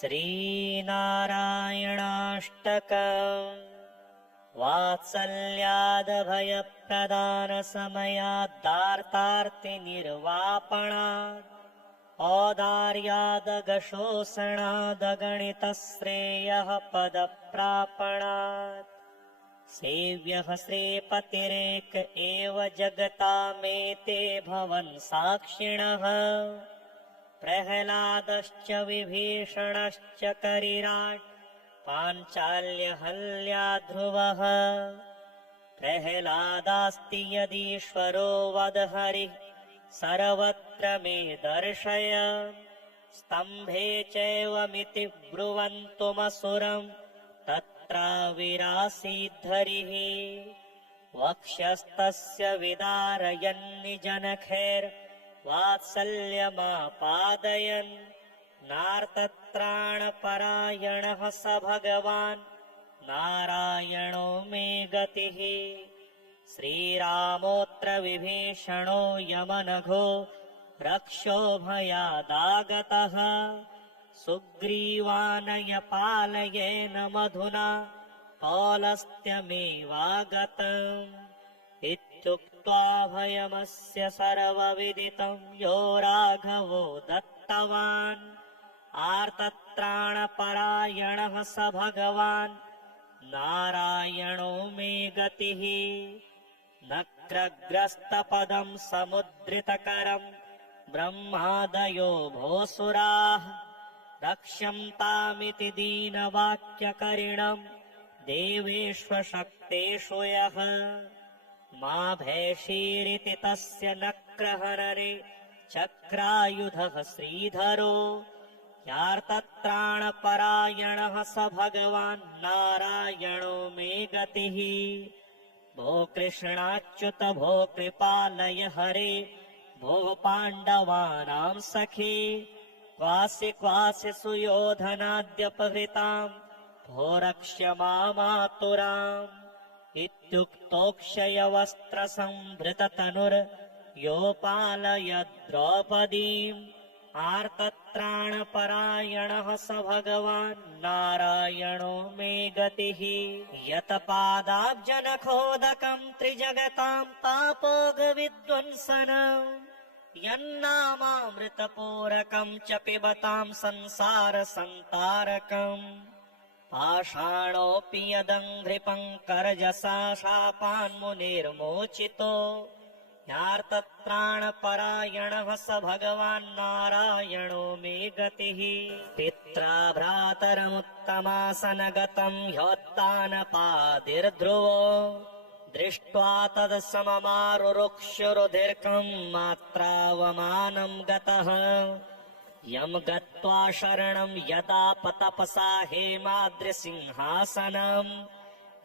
श्रीनारायणाष्टकम् वात्सल्याद्भयप्रदानसमयाद्दार्तार्तिनिर्वापणात् औदार्यादगशोषणादगणितश्रेयः पदप्रापणात् सेव्यः श्रीपतिरेक एव जगतामेते भवन् साक्षिणः प्रह्लादश्च विभीषणश्च करिराट् पाञ्चाल्यहल्या ध्रुवः प्रह्लादास्ति यदीश्वरो वदहरिः सर्वत्र मे दर्शय स्तम्भे चैवमिति ब्रुवन्तुमसुरम् तत्राविरासीद्धरिः वक्षस्तस्य विदारयन्निजनखैर्वात्सल्यमापादयन् नार्तत्राणपरायणः स भगवान् नारायणो मे गतिः श्रीरामोऽत्र विभीषणो यमनघो रक्षो भयादागतः सुग्रीवानयपालयेन मधुना पौलस्त्यमेवागतम् इत्युक्त्वा भयमस्य सर्वविदितं यो राघवो दत्तवान् आर्तत्राणपरायणः स भगवान् नारायणो मे गतिः नक्रग्रस्तपदं समुद्रितकरं ब्रह्मादयो भोऽसुराः रक्ष्यन्तामिति दीनवाक्यकरिणं देवेष्वशक्तेषु यः मा भैषीरिति तस्य नक्रहरणे चक्रायुधः श्रीधरो यार्तत्राणपरायणः स भगवान् नारायणो मे गतिः भो कृष्णाच्युत भो कृपालय हरे भो पाण्डवानां सखे क्वासि क्वासि सुयोधनाद्यपहृताम् भो रक्ष्य मामातुराम् इत्युक्तोक्षयवस्त्रसम्भृततनुर्योपालय द्रौपदीम् आर्तत्राणपरायणः स भगवान् नारायणो मे गतिः यत्पादाब्जनखोदकम् त्रिजगताम् तापोगविध्वंसनम् यन्नामामृतपूरकम् च पिबताम् संसारसन्तारकम् पाषाणोऽपि यदङ्घ्रिपङ्करजसा शापान्मुनिर्मोचितो यार्तत्राणपरायणः स भगवान् नारायणो मे गतिः पित्रा भ्रातरमुत्तमासनगतम् ह्योत्तानपादिर्ध्रुवो दृष्ट्वा तदसममारुरुक्षुरुदीर्घम् मात्रावमानम् गतः यम् गत्वा शरणम् यदा पतपसा हेमाद्रिसिंहासनम्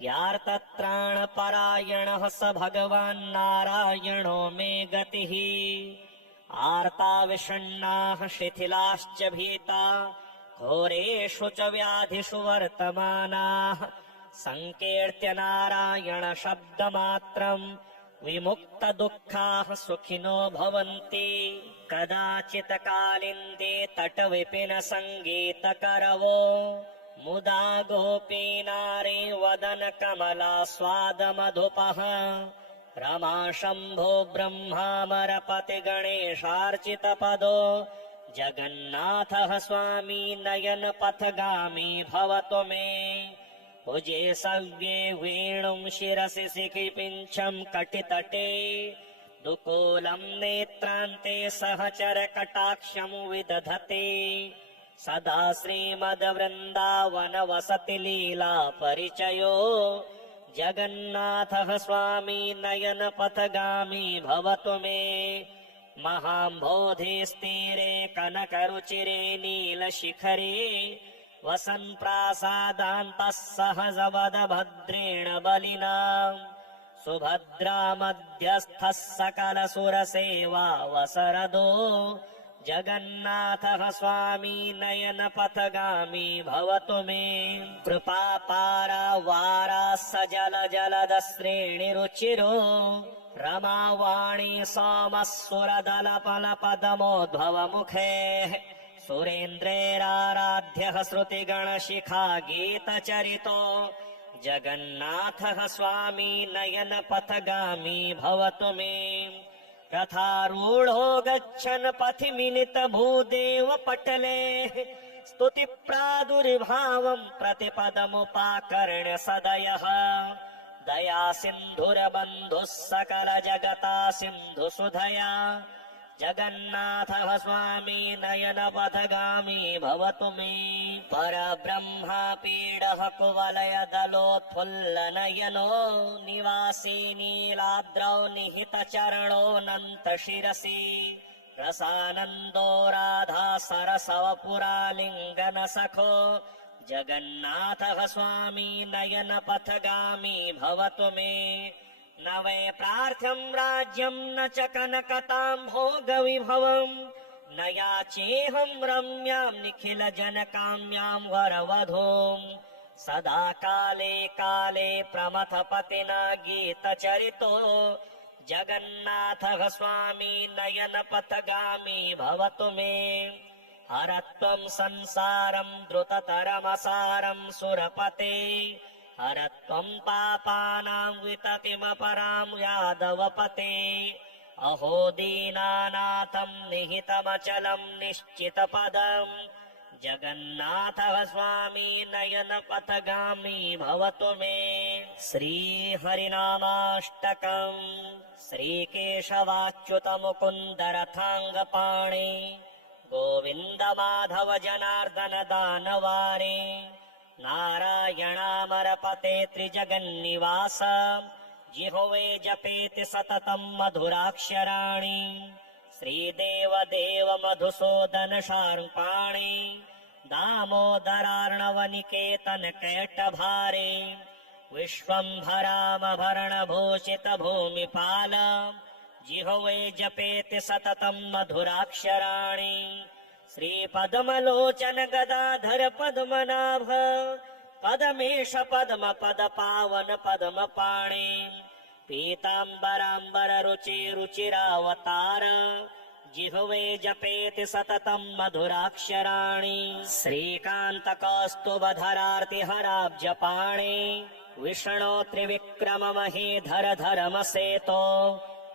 यार्तत्राणपरायणः स भगवान् नारायणो मे गतिः आर्ताविषण्णाः शिथिलाश्च भीता घोरेषु च व्याधिषु वर्तमानाः सङ्कीर्त्य नारायण शब्दमात्रम् विमुक्तदुःखाः सुखिनो भवन्ति कदाचित् कालिन्दे तटविपिन सङ्गीतकरवो मुदा गोपीनारी वदन कमलास्वादमधुपः रमा शम्भो ब्रह्मामरपति गणेशार्चितपदो जगन्नाथः स्वामी नयन पथगामी भवतु मे भुजे सव्ये वेणुम् शिरसि शिखिपिञ्छम् कटितटे दुकूलम् नेत्रान्ते सहचर कटाक्षम् विदधते सदा श्रीमद्वृन्दावनवसति लीला परिचयो जगन्नाथः स्वामी नयन पथगामी भवतु मे महाम्भोधिस्तीरे कनकरुचिरे नीलशिखरे वसन् प्रासादान्तः सहजवदभद्रेण बलिना सुभद्रा मध्यस्थः सकलसुरसेवा वसरदो जगन्नाथः स्वामी नयन पथगामी भवतु मे कृपापारावाराः सजल जलदश्रेणिरुचिरो रमावाणी सोमः सुरदलपलपदमोद्भवमुखे सुरेन्द्रैराराध्यः श्रुतिगणशिखा गीतचरितो जगन्नाथः स्वामी नयनपथगामी भवतु मे। रथारूढो गच्छन् पथि मिलित भूदेव पटले स्तुतिप्रादुर्भावम् प्रतिपदमुपाकर्ण्य सदयः दया सिन्धुरबन्धुः सकल जगता सिन्धुसुधया जगन्नाथः स्वामी नयनपथगामी भवतु मे। परब्रह्मा पीडः कुवलयदलोत्फुल्लनयनो निवासी नीलाद्रौ निहितचरणोऽनन्तशिरसि रसानन्दो राधा सरसवपुरालिङ्गन सखो जगन्नाथः स्वामी नयनपथगामी भवतु मे। न वै प्रार्थ्यम् राज्यम् न च कनकताम् भोगविभवम् न याचेऽहम् रम्याम् निखिलजनकाम्याम् वरवधूम् सदा काले काले प्रमथपतिना गीतचरितो जगन्नाथः स्वामी नयनपथगामी भवतु मे। हरत्वम् संसारम् द्रुततरमसारम् सुरपते हरत्वम् पापानाम् विततिमपराम् यादवपते अहो दीनानाथम् निहितमचलम् निश्चितपदम् जगन्नाथः स्वामी नयनपथगामी भवतु मे। श्रीहरिनामाष्टकम्। श्रीकेशवाच्युतमुकुन्दरथाङ्गपाणि गोविन्द माधव जनार्दन दानवारे नारायणामरपते त्रिजगन्निवास जिह्वे जपेति सततम् मधुराक्षराणि श्रीदेव देव मधुसूदन शार्ङ्पाणि दामोदरार्णवनिकेतन कैटभारे विश्वम्भरामभरणभूषित भूमिपाल जिह्वे जपेति सततम् मधुराक्षराणि श्रीपद्मलोचन गदाधर पद्मनाभ पदमेश पद्म पद पावन पद्मपाणि पीताम्बराम्बर रुचि रुचिरावतार जिह्वे जपेति सततम् मधुराक्षराणि श्रीकान्त कौस्तुभधरार्तिहराब्जपाणि विष्णो त्रिविक्रम महीधर धर्मसेतो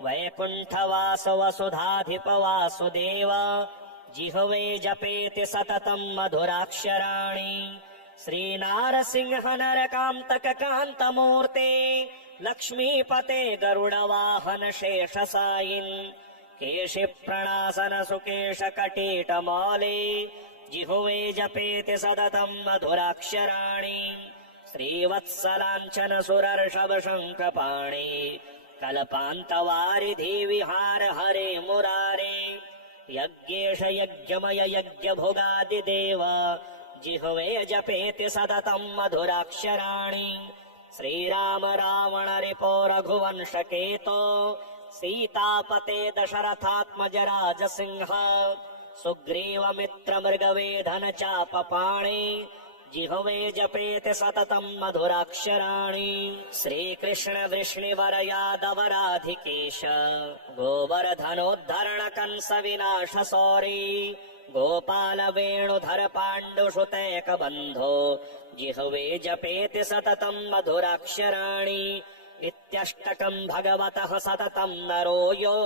वैकुण्ठवास वसुधाधिप वासुदेव जिह्वे जपेति सततम् मधुराक्षराणि श्रीनारसिंह नरकान्तक कान्तमूर्ते लक्ष्मीपते गरुडवाहन शेषसायिन् केशिप्रणासन सुकेश कटीटमौले जिह्वे जपेति सततम् मधुराक्षराणि श्रीवत्सलाञ्छन सुरर्षभ शङ्खपाणि कल्पान्तवारिधि विहार हरे मुरारे यज्ञेश यज्ञमय यज्ञभुगादिदेव जिह्वे जपेति सततम् मधुराक्षराणि श्रीराम रावण रिपो रघुवंशकेतो सीतापते दशरथात्मज राजसिंह सुग्रीव मित्र मृगवेधन चापपाणि जिह्वे जपेति सततम् मधुराक्षराणि श्रीकृष्ण वृष्णिवर यादव राधिकेश गोवर्धनोद्धरण कंस विनाश सौरी गोपाल वेणुधर पाण्डुसुतैक बन्धो जिह्वे जपेति सततम् मधुराक्षराणि इत्यष्टकम् भगवतः सततम् नरो यो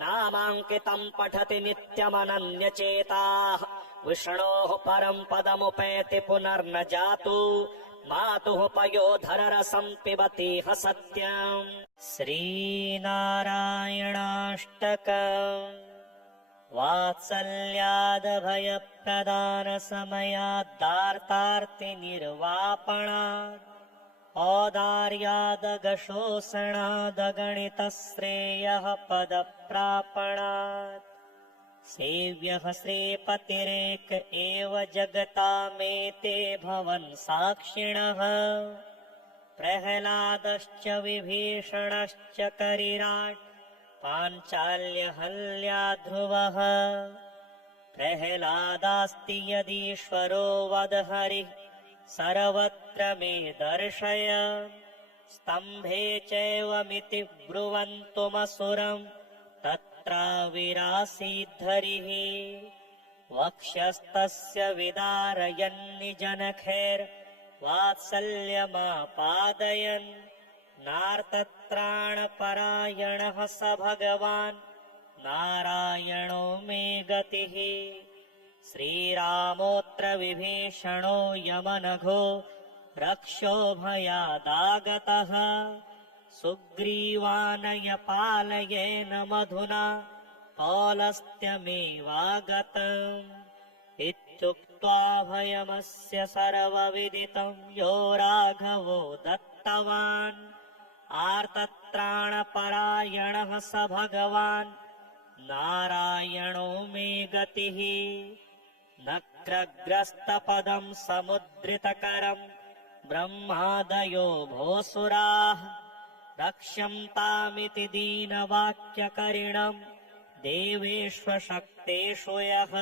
नामाङ्कितम् पठति नित्यमनन्यचेताः विष्णोः परम् पदमुपैति पुनर्न जातु मातुः पयोधररसम् पिबतीह सत्यम्। श्रीनारायणाष्टकम्। वात्सल्यादभयप्रदानसमयाद्दार्तार्तिनिर्वापणात् औदार्यादघशोषणादगणितश्रेयः पदप्रापणात् सेव्यः श्रीपतिरेक एव जगतामेते भवन् साक्षिणः प्रह्लादश्च विभीषणश्च करिराट् पाञ्चाल्यहल्या ध्रुवः प्रह्लादास्ति यदीश्वरो वदहरिः सर्वत्र मे दर्शय स्तम्भे चैवमिति ब्रुवन्तुमसुरम् तत्राविरासीद्धरिः वक्षस्तस्य विदारयन्निजनखैर्वात्सल्यमापादयन् नार्तत्राणपरायणः स भगवान् नारायणो मे गतिः। श्रीरामोऽत्र विभीषणो यमनघो रक्षो भयादागतः सुग्रीवानय पालयेन मधुना पौलस्त्यमेवागतम्। इत्युक्त्वा भयमस्य सर्वविदितं यो राघवो दत्तवान् आर्तत्राणपरायणः स भगवान् नारायणो मे गतिः। नक्रग्रस्तपदं समुद्रितकरं ब्रह्मादयो भोऽसुराः रक्ष्यन्तामिति दीनवाक्यकरिणं देवेष्वशक्तेषु यः।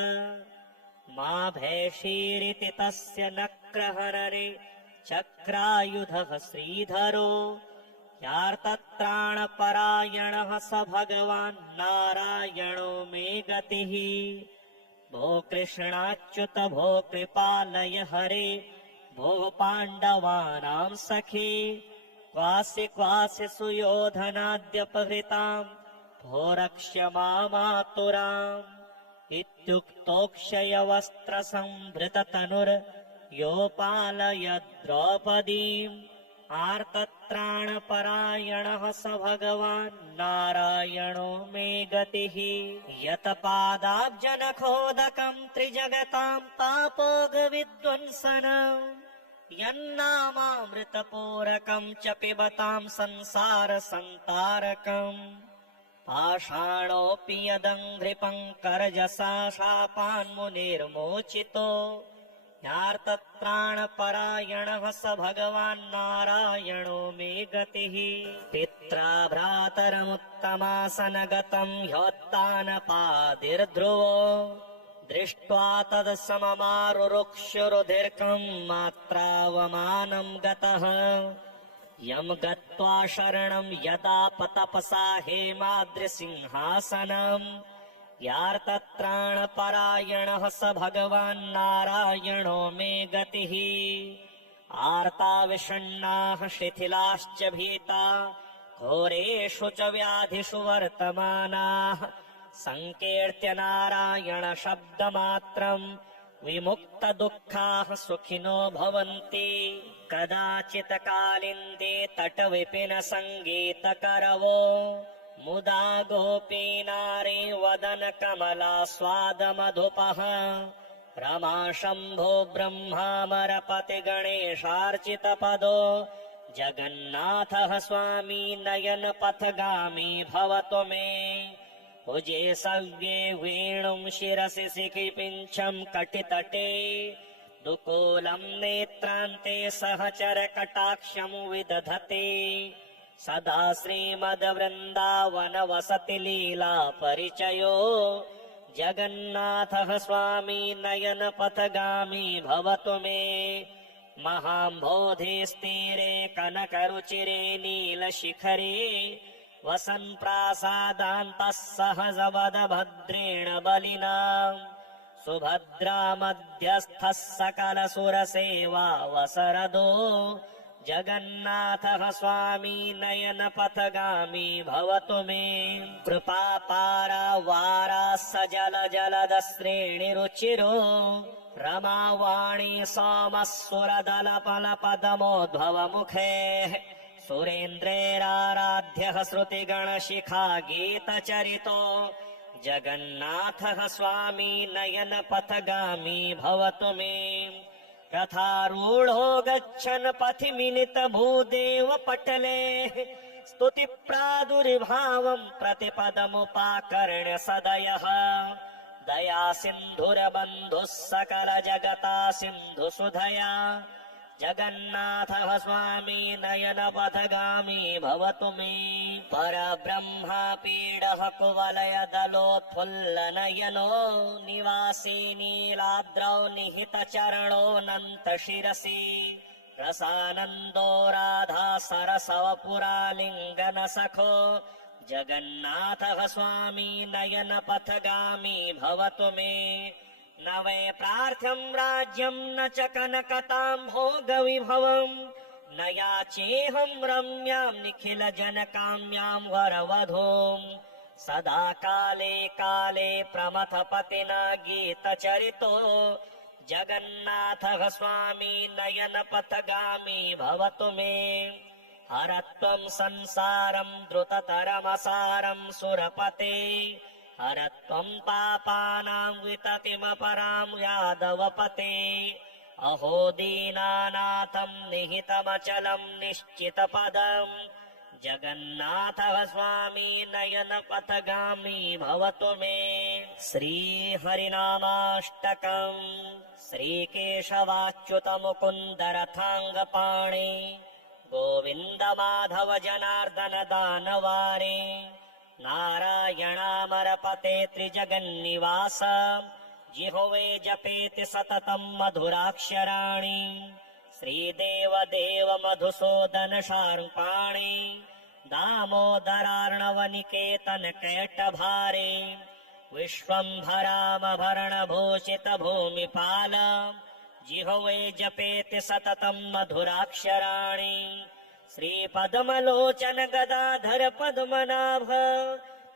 मा भैषीरिति तस्य नक्रहरणे चक्रायुधः श्रीधरो यार्तत्राणपरायणः स भगवान् नारायणो मे गतिः। भो कृष्णाच्युत भो कृपालय हरे भो पाण्डवानां सखे क्वासि क्वासि सुयोधनाद्यपहृताम् भो रक्ष्य मामातुराम्। इत्युक्तोक्षयवस्त्रसम्भृततनुर्योपालय द्रौपदीम् आर्तत्राणपरायणः स भगवान् नारायणो मे गतिः। यत्पादाब्जनखोदकम् त्रिजगताम् तापोगविध्वंसनम् यन्नामामृतपूरकम् च पिबताम् संसारसन्तारकम् पाषाणोऽपि यदङ्घ्रिपङ्करजसा शापान्मुनिर्मोचितो यार्तत्राणपरायणः स भगवान् नारायणो मे गतिः। पित्रा भ्रातरमुत्तमासनगतम् ह्योत्तानपादिर्ध्रुवो दृष्ट्वा तदसममारुरुक्षुरुधिर्कम् मात्रावमानम् गतः यम् गत्वा शरणम् यदा पतपसा हेमाद्रिसिंहासनम् यार्तत्राणपरायणः स भगवान् नारायणो मे गतिः। आर्ता विषण्णाः शिथिलाश्च भीता घोरेषु च व्याधिषु वर्तमानाः संकीर्त्य नारायण शब्दमात्रम् विमुक्तदुःखाः सुखिनो भवन्ति। कदाचित् कालिन्दे तटविपिन सङ्गीतकरवो मुदा गोपीनारी वदन कमलास्वादमधुपः रमा शम्भो ब्रह्मामरपति गणेशार्चितपदो जगन्नाथः स्वामी नयन पथगामी भवतु मे। भुजे सव्ये वेणुं शिरसि शिखिपिञ्छम् कटितटे दुकूलम् नेत्रान्ते सहचर कटाक्षम् विदधते सदा श्रीमद्वृन्दावन वसति लीला परिचयो जगन्नाथः स्वामी नयन पथगामी भवतु मे। महाम्भोधिस्तीरे कनकरुचिरे नीलशिखरे वसन् प्रासादान्तः सहजवदभद्रेण बलिना सुभद्रा मध्यस्थः सकलसुरसेवा वसरदो जगन्नाथः स्वामी नयन पथगामी भवतु मे। कृपापारावाराः सजल जलद श्रेणिरुचिरो रमावाणी सोमः सुरदलपलपदमोद्भवमुखे सुरेन्द्रेराराध्यः श्रुतिगणशिखा गीतचरितो जगन्नाथः स्वामी नयन पथगामी भवतु मे। रथारूढो गच्छन् पथि मिलित भूदेव पटले स्तुति प्रादुर्भावम् प्रतिपदमुपाकर्ण्य सदयः दया सिन्धुरबन्धुः सकल जगता सिन्धु सुधया जगन्नाथः स्वामी नयन पथगामी भवतु मे। परब्रह्मा पीडः कुवलय दलोत्फुल्लनयनो निवासी नीलाद्रौ निहित चरणोऽनन्त शिरसि रसानन्दो राधा सरसव पुरालिङ्गन सखो जगन्नाथः स्वामी नयन पथगामी भवतु मे। न वै प्रार्थ्यं राज्यं न च कनकतां भोगविभवम् न याचेऽहं रम्यां निखिलजनकाम्यां वरवधूम् सदा काले काले प्रमथपतिना गीतचरितो जगन्नाथः स्वामी नयनपथगामी भवतु मे हरत्वं संसारं द्रुततरमसारं सुरपते हरत्वं पापानां विततिमपरां यादवपते अहो दीनानाथं निहितमचलं निश्चितपदम् जगन्नाथः स्वामी नयनपथगामी भवतु मे श्रीहरिनामाष्टकम् श्रीकेशवाच्युत मुकुन्दरथाङ्गपाणि गोविन्द माधव जनार्दन दानवारे नारायणामरपते त्रिजगन्निवास जिह्वे जपेति सततं मधुराक्षराणि श्रीदेव देव मधुसूदन शार्ङ्पाणि दामोदरार्णवनिकेतन कैटभारे विश्वम्भरामभरणभूषित भूमिपाल जिह्वे जपेति सततं मधुराक्षराणि श्रीपद्मलोचन गदाधर पद्मनाभ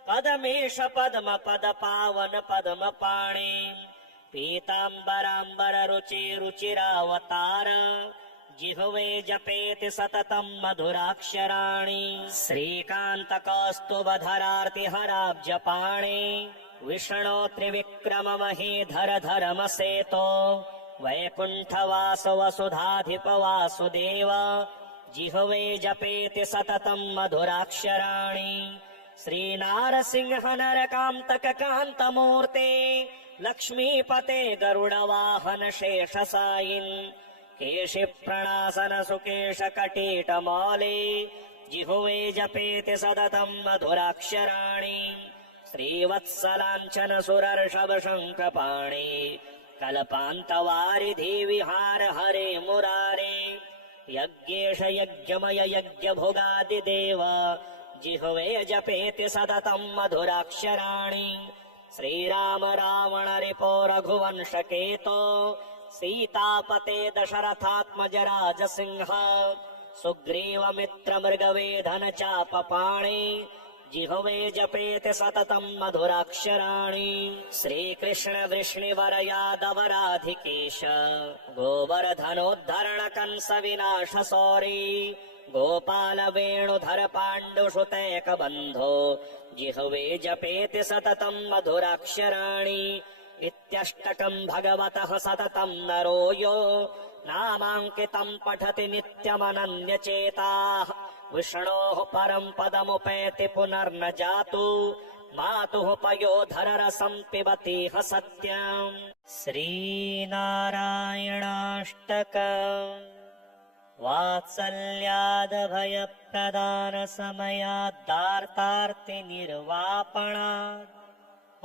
पदमेश पद्म पद पावन पद्मपाणि पीताम्बराम्बर रुचि रुचिरावतार जिह्वे जपेति सततं मधुराक्षराणि श्रीकान्तकौस्तुभधरार्तिहराब्जपाणि विष्णो त्रिविक्रम महीधर धर्मसेतो वैकुण्ठवास वसुधाधिप वासुदेव जिह्वे जपेति सततं मधुराक्षराणि श्रीनारसिंह नरकान्तक कान्तमूर्ते लक्ष्मीपते गरुडवाहन शेषसायिन् केशिप्रणासन सुकेश कटीटमौले जिह्वे जपेति सततं मधुराक्षराणि श्रीवत्सलाञ्छन सुरर्षभ शङ्खपाणि कल्पान्तवारिधि विहार हरे मुरारे यज्ञेश यज्ञमय यज्ञभुगादिदेव जिह्वे जपेति सततं मधुराक्षराणि श्रीराम रावण रिपो रघुवंशकेतो सीतापते दशरथात्मज राजसिंह सुग्रीव मित्र मृगवेधन चापपाणि जिह्वे जपेति सततं मधुराक्षराणि श्रीकृष्ण वृष्णिवर यादव राधिकेश गोवर्धनोद्धरण कंस विनाश सौरी गोपाल वेणुधर पाण्डुसुतैक बन्धो जिह्वे जपेति सततं मधुराक्षराणि इत्यष्टकं भगवतः सततं नरो यो नामाङ्कितं पठति नित्यमनन्यचेताः विष्णोः परं पदमुपैति पुनर्न जातु मातुः पयोधर रसं पिबतीह सत्यम् श्रीनारायणाष्टकम् वात्सल्यादभयप्रदान समयाद्दार्तार्तिनिर्वापणात्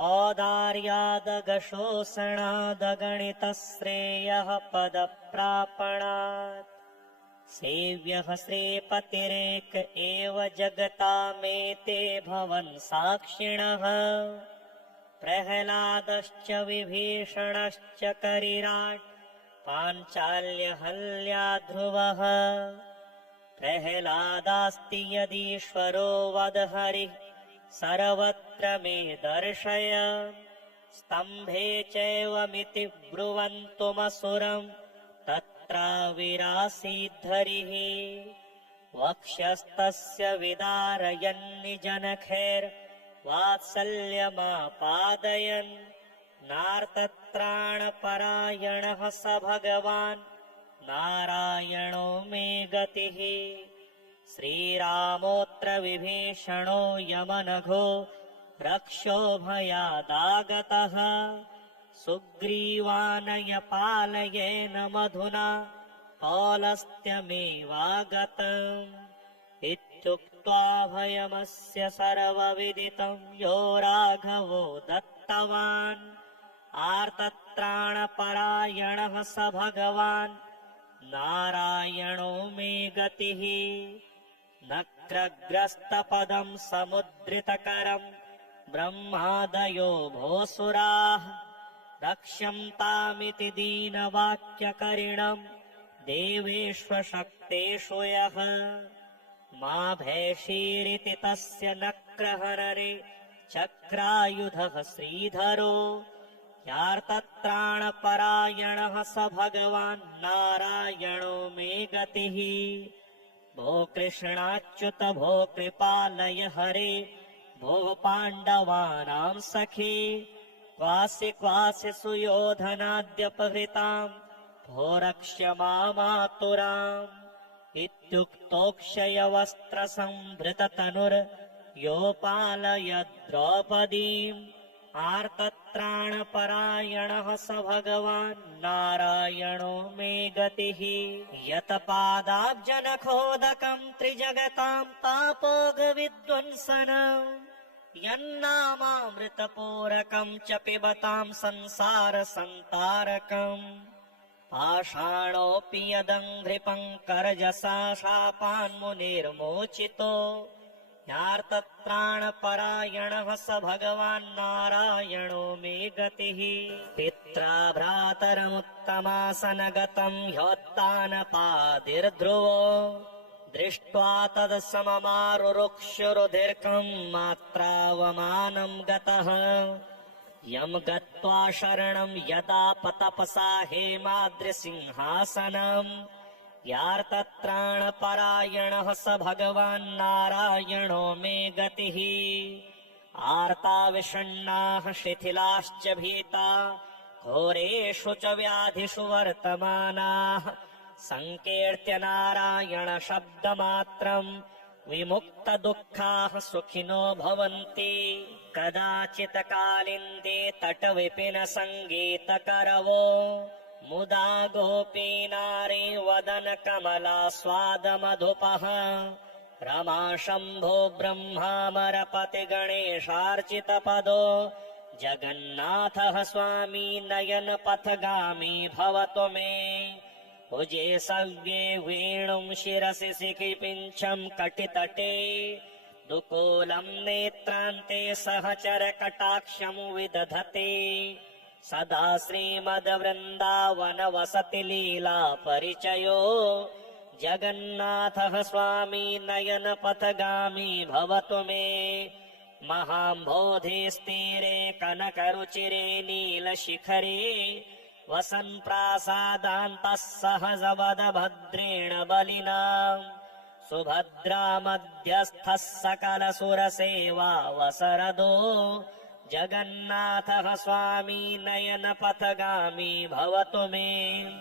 औदार्यादगशोषणादगणितश्रेयः पदप्रापणात् सेव्यः श्रीपतिरेक एव जगतामेते भवन् साक्षिणः प्रह्लादश्च विभीषणश्च करिराट् पाञ्चाल्यहल्या ध्रुवः प्रह्लादास्ति यदीश्वरो वदहरिः सर्वत्र मे दर्शय स्तम्भे चैवमिति ब्रुवन्तुमसुरम् तत्राविरासीद्धरिः वक्षस्तस्य विदारयन्निजनखैर्वात्सल्यमापादयन् नार्तत्राणपरायणः स भगवान् नारायणो मे गतिः श्रीरामोऽत्र विभीषणो यमनघो रक्षो भयादागतः सुग्रीवानय पालयेन मधुना पौलस्त्यमेवागतम् इत्युक्त्वा भयमस्य सर्वविदितं यो राघवो दत्तवान् आर्तत्राणपरायणः स भगवान् नारायणो मे गतिः नक्रग्रस्तपदं समुद्रितकरं ब्रह्मादयो भोऽसुराः रक्ष्यन्तामिति दीनवाक्यकरिणम् देवेष्वशक्तेषु यः मा भैषीरिति तस्य नक्रहररे चक्रायुधः श्रीधरो यार्तत्राणपरायणः स भगवान् नारायणो मे गतिः भो कृष्णाच्युत भो कृपालय हरे भो पाण्डवानां सखे क्वासि क्वासि सुयोधनाद्यपहृताम् भो रक्ष्य मामातुराम् इत्युक्तोक्षयवस्त्रसंभृततनुर्योपालय द्रौपदीम् आर्तत्राणपरायणः स भगवान् नारायणो मे गतिः यत्पादाब्जनखोदकम् त्रिजगताम् तापोगविध्वंसनम् यन्नामामृतपूरकम् च पिबताम् संसारसन्तारकम् पाषाणोऽपि यदङ्घ्रिपङ्करजसा शापान्मुनिर्मोचितो यार्तत्राणपरायणः स भगवान् नारायणो मे गतिः पित्रा भ्रातरमुत्तमासनगतम् ह्योत्तानपादिर्ध्रुवो दृष्ट्वा तदसममारुरुक्षुरुधिर्कम् मात्रावमानम् गतः यम् गत्वा शरणम् यदा पतपसा हेमाद्रिसिंहासनम् यार्तत्राणपरायणः स भगवान् नारायणो मे गतिः आर्ता विषण्णाः शिथिलाश्च भीता घोरेषु च व्याधिषु वर्तमानाः संकीर्त्य नारायण शब्दमात्रम् विमुक्तदुःखाः सुखिनो भवन्ति कदाचित् कालिन्दे तटविपिन सङ्गीतकरवो मुदा गोपीनारी वदन कमला स्वादमधुपः रमा शम्भो ब्रह्मामरपति गणेशार्चितपदो जगन्नाथः स्वामी नयन पथगामी भवतु मे भुजे सव्ये वेणुम् शिरसि शिखिपिञ्छम् कटितटे दुकूलम् नेत्रान्ते सहचर कटाक्षम् विदधते सदा श्रीमद्वृन्दावन वसति लीला परिचयो जगन्नाथः स्वामी नयन पथगामी भवतु मे महाम्बोधिस्तीरे कनकरुचिरे नीलशिखरे वसन् प्रासादान्तः सहजवदभद्रेण बलिना सुभद्रा मध्यस्थः सकलसुरसेवा वसरदो जगन्नाथः स्वामी नयन पथगामी भवतु मे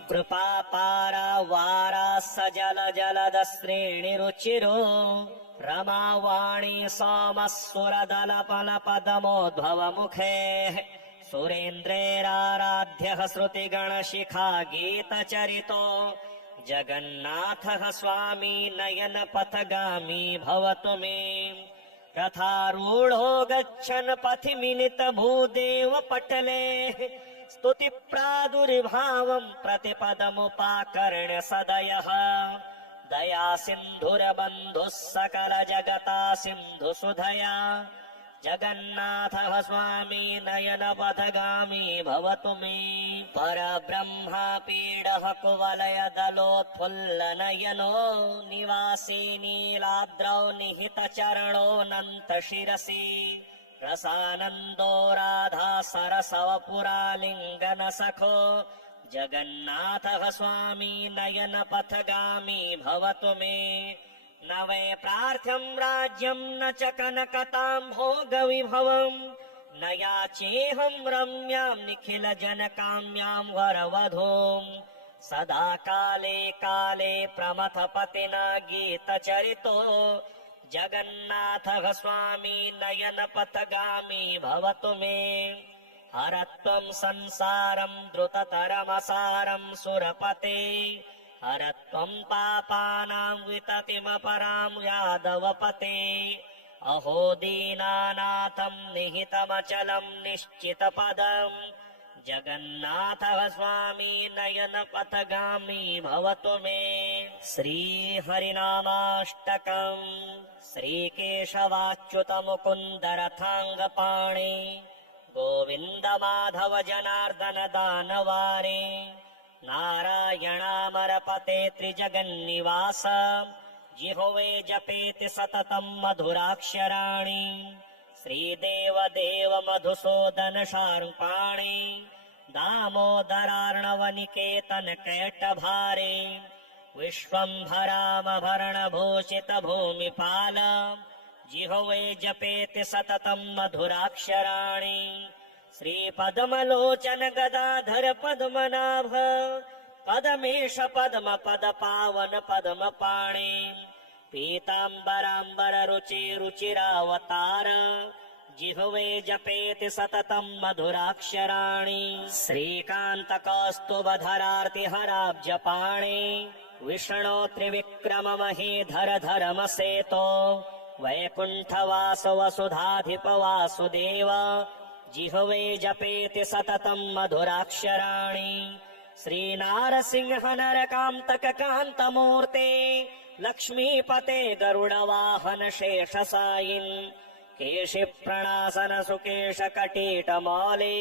कृपापारावारा सजल जलदश्रेणिरुचिरो रमावाणी सोमः सुरदलपलपदमोद्भवमुखे सुरेन्द्रेराराध्यः श्रुतिगणशिखा गीतचरितो जगन्नाथः स्वामी नयन पथगामी भवतु मे रथारूढो गच्छन् पथि मिलित भूदेव पटले स्तुति प्रादुर्भावम् प्रतिपदमुपाकर्ण्य सदयः दया सिन्धुरबन्धुः सकल जगता सिन्धु सुधया जगन्नाथः स्वामी नयन पथगामी भवतु मे परब्रह्मा पीडः कुवलय दलोत्फुल्लनयनो निवासी नीलाद्रौ निहित चरणोऽनन्त शिरसि रसानन्दो राधा सरसवपुरालिङ्गन सखो जगन्नाथः स्वामी नयन पथगामी भवतु मे न वै प्रार्थ्यम् राज्यम् न च कनकताम् भोगविभवम् न याचेऽहम् रम्याम् निखिल जनकाम्याम् वरवधूम् सदा काले काले प्रमथपतिना गीतचरितो जगन्नाथः स्वामी नयन पथगामी भवतु मे हरत्वम् संसारम् द्रुततरमसारम् सुरपते हरत्वम् पापानाम् विततिमपराम् यादवपते अहो दीनानाथम् निहितमचलम् निश्चितपदम् जगन्नाथः स्वामी नयन पथगामी भवतु मे श्रीहरिनामाष्टकम् श्रीकेशवाच्युत मुकुन्द रथाङ्गपाणि गोविन्द माधव जनार्दन दानवारे नारायणामरपते त्रिजगन्निवास जिह्वे जपेति सततं मधुराक्षराणि श्रीदेव देव मधुसूदन शार्ङ्पाणि दामोदरार्णवनिकेतन कैटभारे विश्वम्भरामभरणभूषित भूमिपाल जिह्वे जपेति सततं मधुराक्षराणि श्रीपद्मलोचन गदाधर पद्मनाभ पदमेश पद्म पद पावन पद्मपाणि पीताम्बराम्बर रुचि रुचिरावतार जिह्वे जपेति सततं मधुराक्षराणि श्रीकान्त कौस्तुभधरार्तिहराब्जपाणि विष्णो त्रिविक्रम महीधर धर्मसेतो वैकुण्ठवास वसुधाधिप वासुदेव जिह्वे जपेति सततं मधुराक्षराणि श्रीनारसिंह नरकान्तक कान्तमूर्ते लक्ष्मीपते गरुडवाहन शेषसायिन् केशिप्रणासन सुकेश कटीटमौले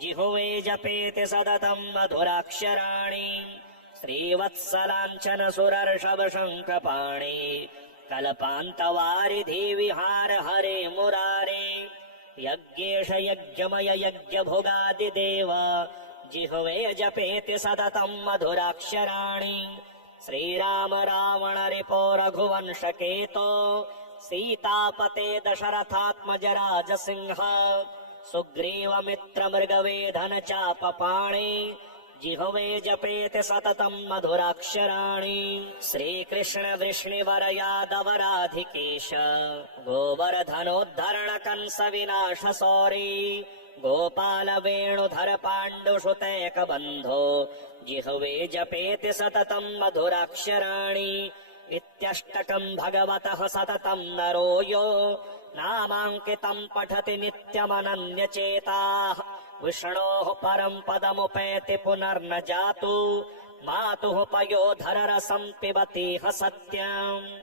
जिह्वे जपेति सततं मधुराक्षराणि श्रीवत्सलाञ्छन सुरर्षभ शङ्खपाणि कल्पान्तवारिधि विहार हरे मुरारे यज्ञेश यज्ञमय यज्ञभुगादिदेव जिह्वे जपेति सततं मधुराक्षराणि श्रीराम रावण रिपो रघुवंशकेतो सीतापते दशरथात्मज राजसिंह सुग्रीव मित्र मृगवेधन चापपाणि जिह्वे जपेति सततं मधुराक्षराणि श्रीकृष्ण वृष्णिवर यादव राधिकेश गोवर्धनोद्धरण कंस विनाश सौरी गोपाल वेणुधर पाण्डुसुतैक बन्धो जिह्वे जपेति सततं मधुराक्षराणि इत्यष्टकं भगवतः सततं नरो यो नामाङ्कितं पठति नित्यमनन्यचेताः विष्णोः परं पदमुपैति पुनर्न जातु मातुः पयोधर रसं पिबतीह सत्यम्।